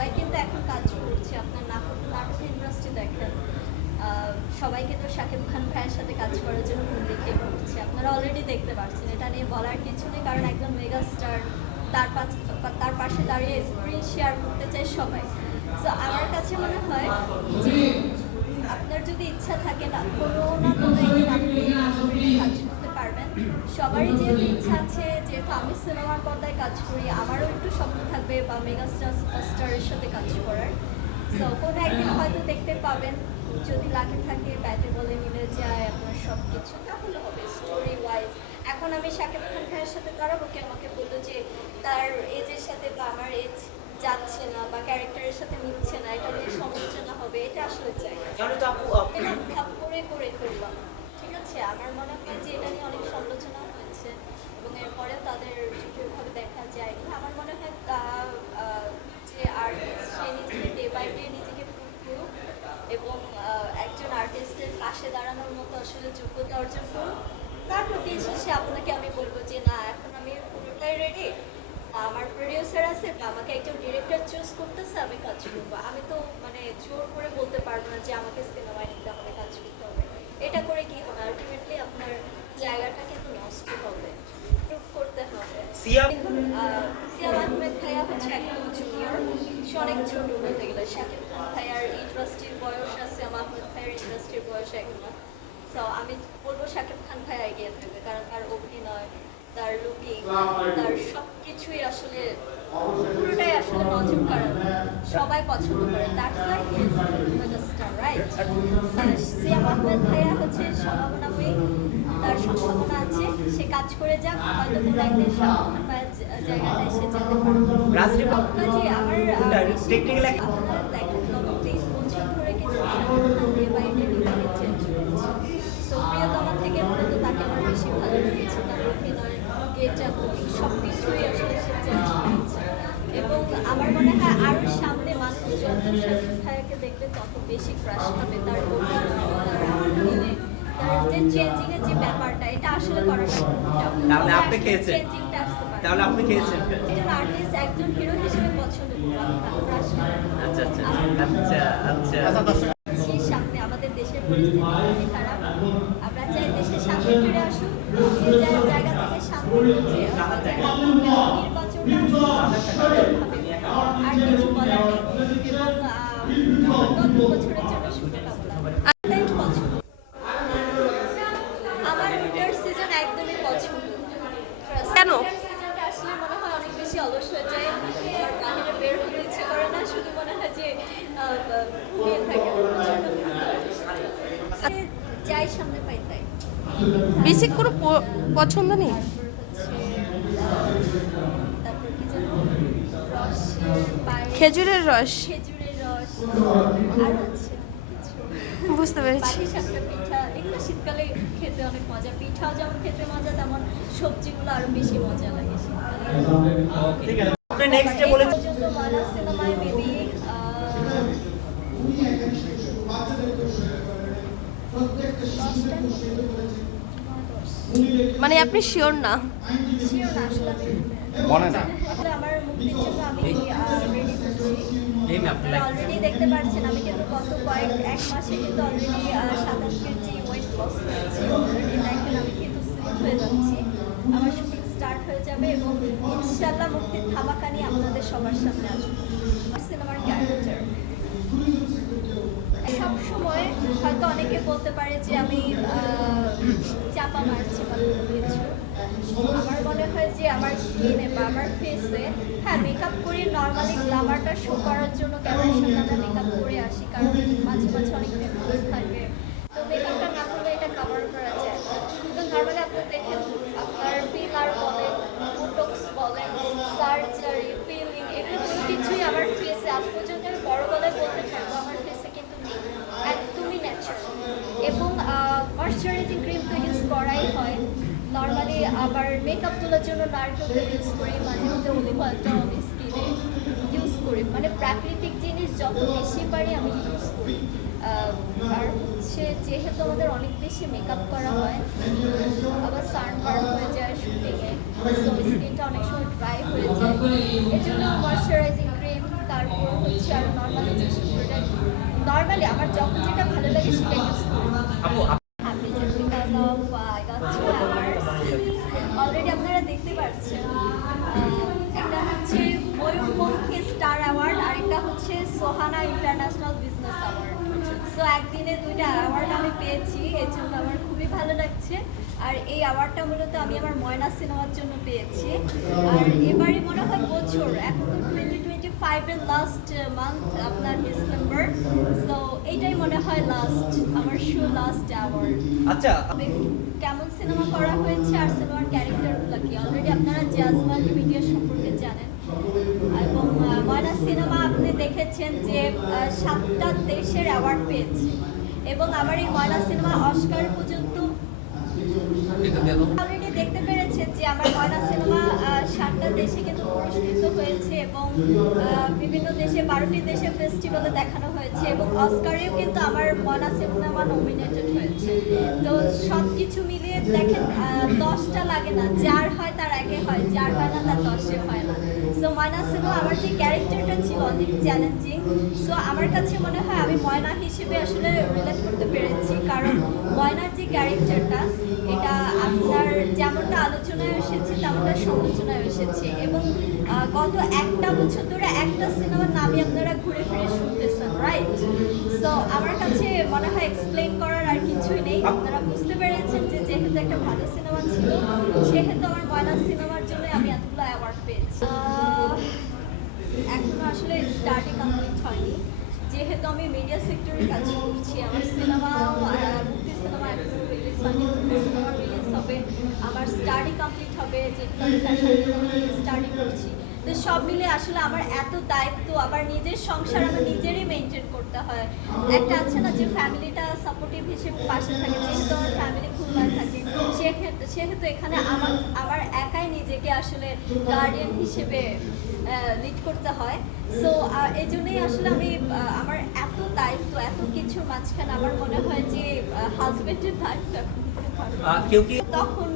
সবাই কিন্তু এখন কাজ করছে। আপনার নাটক ইন্ডাস্ট্রি দেখেন, সবাই কিন্তু শাকিব খান ভাইয়ের সাথে কাজ করার জন্য দিকে করছে। আপনারা অলরেডি দেখতে পাচ্ছেন, এটা নিয়ে বলার কিছু নেই, কারণ একজন মেগাস্টার তার পাশে দাঁড়িয়ে স্ক্রিন শেয়ার করতে চায় সবাই। তো আমার কাছে মনে হয় যে আপনার যদি ইচ্ছা থাকে না কোনো না কোনো একদিন আপনি কাজ করতে পারবেন। সবারই যেহেতু ইচ্ছা আছে, যেহেতু আমি সিনেমার পর্দায় কাজ করি, আমারও একটু স্বপ্ন থাকবে বা মেগাস্টার সুপারস্টারের সাথে কাজ করার। তো কোনো একদিন হয়তো দেখতে পাবেন, যদি লাগে থাকে ব্যাটে বলে মিলে যায় আপনার সব কিছু, তাহলে হবে স্টোরি ওয়াইজ। এখন আমি শাকিব খান ভাইয়ের সাথে দাঁড়াবো, কি আমাকে বললো যে তার এজের সাথে বা আমার এজ যাচ্ছে না বা ক্যারেক্টারের সাথে মিলছে না, এটা নিয়ে সমালোচনা হবে, এটা আসলে চাই ভাব করে করলাম। ঠিক আছে, আমার মনে হয় যে এটা নিয়ে অনেক সমালোচনা হয়েছে এবং এরপরেও তাদের ঠিকভাবে দেখা যায়নি। আমার মনে হয় যে আর্টিস্ট সে নিজেকে ডে বাই ডে নিজেকে প্রুভ করুক এবং একজন আর্টিস্টের পাশে দাঁড়ানোর মতো আসলে যোগ্যতা অর্জন করুক। তারপর দিন শেষে আপনাকে আমি বলবো যে না, এখন আমি পুরোটাই রেডি, আমার প্রডিউসার আছে বা আমাকে একজন ডিরেক্টর চুজ করতেছে, আমি কাজ করবো। আমি তো মানে জোর করে বলতে পারবো না যে আমাকে সিনেমায় নিতে হবে, কাজ করতে হবে। এটা করে কি হবে, আলটিমেটলি আপনার জায়গাটা কিন্তু নষ্ট হবে, প্রুভ করতে হবে। সিয়াম আহমেদ ভাইয়া হচ্ছে একদম জুনিয়র, সে অনেক ছোট বলতে গেলে। শাকিব খান ভাইয়ার ইন্ডাস্ট্রির বয়স আছে, সিয়াম আহমেদ ভাইয়ার ইন্ডাস্ট্রির বয়স একদম। তো আমি বলবো শাকিব খান ভাইয়া এগিয়ে থাকবে, কারণ তার অভিনয়, তার লুকিং, তার সব কিছুই আসলে পুরোটাই আসলে নজর কাড়ানো, সবাই পছন্দ করে। That's why he is the star, right? Siam Ahmed ভাইয়া হচ্ছে সম্ভাবনাময়ী, তার সম্ভাবনা আছে, সে কাজ করে যাক, হয়তো কোনো একদিন শাকিব খান ভাইয়ের জায়গাটা এসে যেতে পারে। জি, আমার আপনারা দেখেন গত 23 বছর ধরে কিন্তু Shakib Khan day by day নিজেকে চেঞ্জ করেছে। সো প্রিয়তমা থেকে মূলত তাকে আমার বেশি ভালো লেগেছে, তার অভিনয়, গেটআপ, সব কিছুই আসলে সে চেঞ্জ করেছে। এবং আমার মনে হয় আরও সামনে মানুষ যত শাকিব ভাইয়াকে দেখবে তত বেশি ক্রাশ খাবে তার অভিনয়, তার আউটফিটে, তার যে চেঞ্জিংয়ের যে ব্যাপারটা, এটা আসলে করাটা তাহলে আপনি খেয়েছেন, চেঞ্জিংটা আসতে পারে। তাহলে আপনি খেয়েছেন একজন আর্টিস্ট একজন হিরো হিসেবে পছন্দ করলাম, ক্রাশ খাবে। আচ্ছা আচ্ছা আচ্ছা আচ্ছা সামনে আমাদের দেশের পরিস্থিতি খুবই খারাপ, আমরা চাই দেশের শান্তি ফিরে আসুক, যে যার জায়গা থেকে শান্তি নির্বাচনটা আর কিছু বলার নেই। এবং নতুন বছরের জন্য শুভকামনা। পছন্দ আমার উইন্টার সিজন একদমই পছন্দ। কেন? সিজনটা আসলে মনে হয় অনেক বেশি অলস হয়ে যায়, আমার বাইরে বের হতে ইচ্ছে করে না, শুধু মনে হয় যে ঘুমিয়ে থাকে। যাই সামনে পাই তাই। বেসিক কোনো পছন্দ নেই? তারপর কি যেন রস, খেজুরের রস। খেজুরের রস, আর হচ্ছে বুঝতে পেরেছি। পাটিসাপটা পিঠা, এগুলো শীতকালে খেতে অনেক মজা। পিঠাও যেমন খেতে মজা, তেমন সবজিগুলো আরো বেশি মজা লাগে শীতকালে। ঠিক আছে, আপনি নেক্সট ডে বলে পর্যন্ত মানা সিনেমায় মেবি মানে আপনি শিওর না? শিওর না আসলে, মনে না আমার মুক্তির জন্য আমি রেডি করছি। অলরেডি দেখতে পাচ্ছেন আমি কিন্তু গত এক মাসে কিন্তু অলরেডি 27 কেজি ওয়েট লস করেছি। অলরেডি দেখেন আমি কিন্তু স্লিম হয়ে যাচ্ছি, আমার শুটিং স্টার্ট হয়ে যাবে এবং ইনশাআল্লাহ মুক্তির ধামাকা নিয়ে আপনাদের সবার সামনে আসবো। সিনেমার ক্যারেক্টার সবসময় হয়তো অনেকে বলতে পারে যে আমি চাপা মারছি বা কোনো কিছু। আমার মনে হয় যে আমার স্কিনে বা আমার ফেসে, হ্যাঁ মেকআপ করি নর্মালি গ্ল্যামারটা শো করার জন্য, ক্যামেরার সামনে আমরা মেকআপ করে আসি, কারণ মাঝে মাঝে অনেক পিম্পলস থাকে, তো মেকআপটা না করলে এটা কভার করা যায়। কিন্তু নর্মালি আপনি দেখেন আপনার পিলার বলেন, বোটক্স বলেন, সার্জারি, পিলিং, এগুলো কোনো কিছুই আমার ফেসে আজ পর্যন্ত আমি বড় গলায় বলতে পারবো আমার ফেসে কিন্তু নেই, একদমই ন্যাচারাল। এবং ময়শ্চারাইজিং ক্রিম তো ইউজ করাই হয় নর্মালি, আবার মেকআপ তোলার জন্য নারকেল তেল ইউজ করি, মাঝে মধ্যে অলিভ অয়েলটাও আমি স্কিনে ইউজ করি, মানে প্রাকৃতিক জিনিস যত বেশি পারি আমি ইউজ করি। আর হচ্ছে যেহেতু আমাদের অনেক বেশি মেকআপ করা হয়, আবার সানবার্ন হয়ে যায় শুটিংয়ে, সো স্কিনটা অনেক সময় ড্রাই হয়ে যায়, এর জন্য ময়শ্চারাইজিং ক্রিম, তারপর হচ্ছে আর নর্মালি যে নর্মালি আমার যখন যেটা ভালো লাগে সেটা ইউজ করি। আপু Happy just because of I got 2 hours. Already আপনারা দেখতে পাচ্ছেন। একটা হচ্ছে ময়ূরপঙ্খী স্টার অ্যাওয়ার্ড আর একটা হচ্ছে Sohana international business award. So একদিনে 2টা অ্যাওয়ার্ড আমি পেয়েছি, এর জন্য আমার খুবই ভালো লাগছে। আর এই অ্যাওয়ার্ডটা মূলত আমি আমার ময়না সিনেমার জন্য পেয়েছি। আর এবারই মনে হয় বছর, এখন তো 2025 এর লাস্ট মান্থ আপনার ডিসেম্বর। সো এইটাই মনে হয় লাস্ট আমার লাস্ট অ্যাওয়ার্ড। আচ্ছা কেমন সিনেমা করা হয়েছে আর সিনেমার ক্যারেক্টারগুলো কি অলরেডি আপনারা জাজমান মিডিয়া সম্পর্কে জানেন। এবং ময়না সিনেমা আপনি দেখেছেন যে 7টা দেশের অ্যাওয়ার্ড পেয়েছে এবং আমার এই ময়না সিনেমা অস্কার পর্যন্ত অলরেডি দেখতে পেরেছেন যে আমার ময়না সিনেমা 7টা দেশে কিন্তু পুরস্কৃত হয়েছে এবং বিভিন্ন দেশে 12টি দেশে ফেস্টিভ্যালে দেখানো হয়েছে এবং অস্কারেও কিন্তু আমার ময়না সিনেমা নমিনেটেড হয়েছে। তো সব কিছু মিলিয়ে দেখেন 10টা লাগে না, যার হয় তার আগে হয়, যার হয় না তার 10-এ হয় না। সো ময়না সিনেমা আমার যে ক্যারেক্টারটা ছিল অনেক চ্যালেঞ্জিং। সো আমার কাছে মনে হয় আমি ময়না হিসেবে আসলে রিলেট করতে পেরেছি, কারণ ময়নার যে ক্যারেক্টারটা এটা আপনার যেমনটা আলোচনায় এসেছে তেমনটা সমালোচনায় এসেছে এবং গত একটা বছর ধরে একটা সিনেমার নামই আপনারা ঘুরে ফিরে শুনতেছেন, রাইট? সো আমার কাছে মনে হয় এক্সপ্লেইন করার আর কিছুই নেই। আপনারা বুঝতে পেরেছেন যে যেহেতু একটা ভালো সিনেমা ছিল সেহেতু আমার ময়না সিনেমার জন্য আমি এতগুলো অ্যাওয়ার্ড পেয়েছি। এখনো আসলে স্টার্টই কমপ্লিট হয়নি, যেহেতু আমি মিডিয়া সেক্টরে কাজ করছি। আমার সিনেমা মুক্তি সিনেমা এখনো রিলিজ হয়নি, মুক্তি সিনেমা রিলিজ হবে, আমার স্টাডি কমপ্লিট হবে, যেটা স্টাডি করছি। তো সব মিলে আসলে আমার এত দায়িত্ব, আবার নিজের সংসার আমার নিজেরই মেনটেন করতে হয়। একটা আছে না যে ফ্যামিলিটা সাপোর্টিভ হিসেবে পাশে থাকে, যেহেতু আমার ফ্যামিলি খুলনায় থাকে সেহেতু এখানে আমার একাই নিজেকে আসলে গার্ডিয়ান হিসেবে লিড করতে হয়। সো এই জন্যই আসলে আমি আমার এত দায়িত্ব, এত কিছুর মাঝখানে আমার মনে হয় যে হাজবেন্ডের দায়িত্ব কেউ কি তখন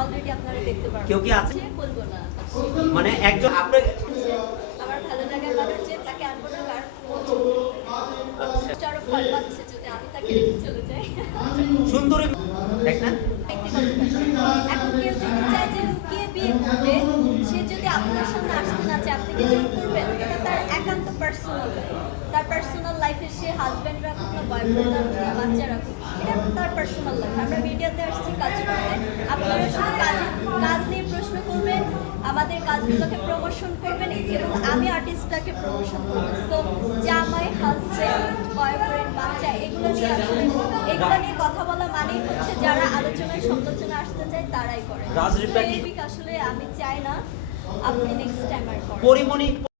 অলরেডি আপনারা দেখতে পারবেন। কেউ কি আছে? বলবো না, মানে একজন আপনার আমার ভালো লাগার মানুষ যে তাকে আনবো না, কারণ আরো ফল পাচ্ছে যদি আমি তাকে রেখে চলে যাই। সুন্দরী দেখ না এখন কেউ যদি চায় যে কে বিয়ে করবে, সে যদি আপনার সামনে আসতে না চায়, আপনি কি জোর করবেন? এটা তার একান্ত পার্সোনাল লাইফ। তার পার্সোনাল লাইফে সে হাজব্যান্ড রাখুক না বয়ফ্রেন্ড রাখুক না বাচ্চা রাখুক, এটা তার পার্সোনাল লাইফ। আমরা মিডিয়াতে আসছি কাজ করতে, আপনারা শুধু কাজ নিয়ে প্রশ্ন করবেন, আমাদের কাজগুলোকে প্রমোশন করবেন এবং আমি আর্টিস্টটাকে প্রমোশন করবো। সো জামাই, হাজব্যান্ড, বয়ফ্রেন্ড, বাচ্চা এগুলো নিয়ে আসলে এগুলো নিয়ে কথা বলা মানেই হচ্ছে যারা আলোচনায় সমালোচনা আসতে চায় তারাই করে। রাজনীতি আসলে আমি চাই না আপনি নেক্সট টাইম আর করেন। পরিমণি